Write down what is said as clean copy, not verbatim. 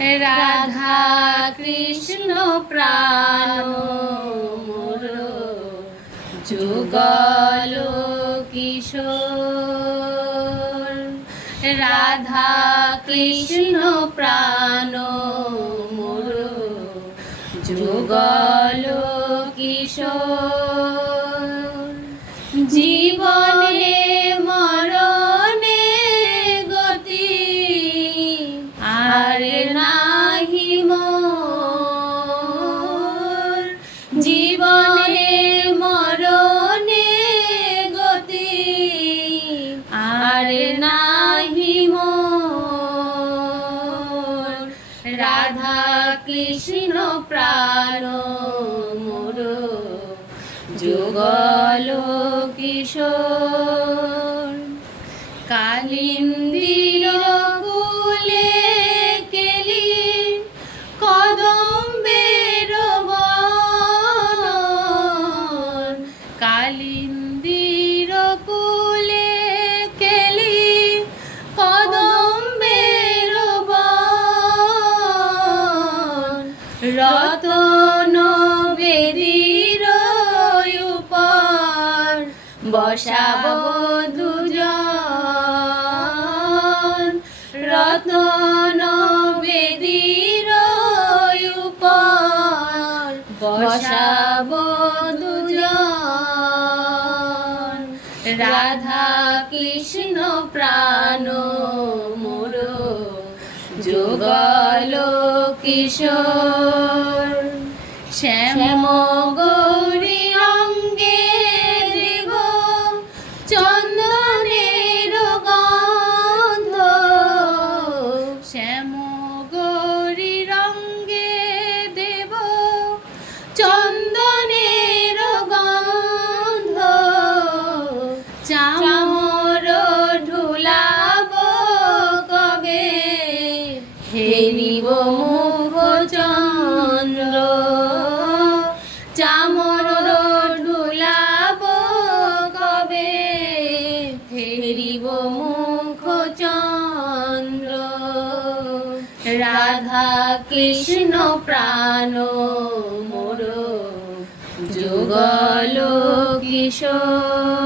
রাধা কৃষ্ণ প্রাণ মোর যুগল কিশোর। রাধা কৃষ্ণ প্রাণ মোর যুগল কিশোর। জীবনে মরণে গতি আর নাহি মোর। জীবনে মরণে গতি আর নাহি মোর। রাধা কৃষ্ণ প্রাণ মোর যুগল কিশোর। কালিন্দীর কুলে কেলি কদম্বের বন। কালিন্দীর কুলে কেলি কদম্বের বন। রতন বেদীর উপর বসাব দুজন। রতন বেদীর উপর বসাব দুজন। রাধা কৃষ্ণ প্রাণ মোর যুগল কিশোর। শ্যাম গৌরী অঙ্গে দেব চন্দনের গন্ধ। শ্যাম গৌরী রঙ্গে দেব চন্দনের গন্ধ। চামর ঢুলাব কবে হেরিব মুখ চন্দ্র। চামর ঢুলাব কবে হেরিব মুখ চন্দ্র। রাধা কৃষ্ণ প্রাণ মোর যুগল কিশোর।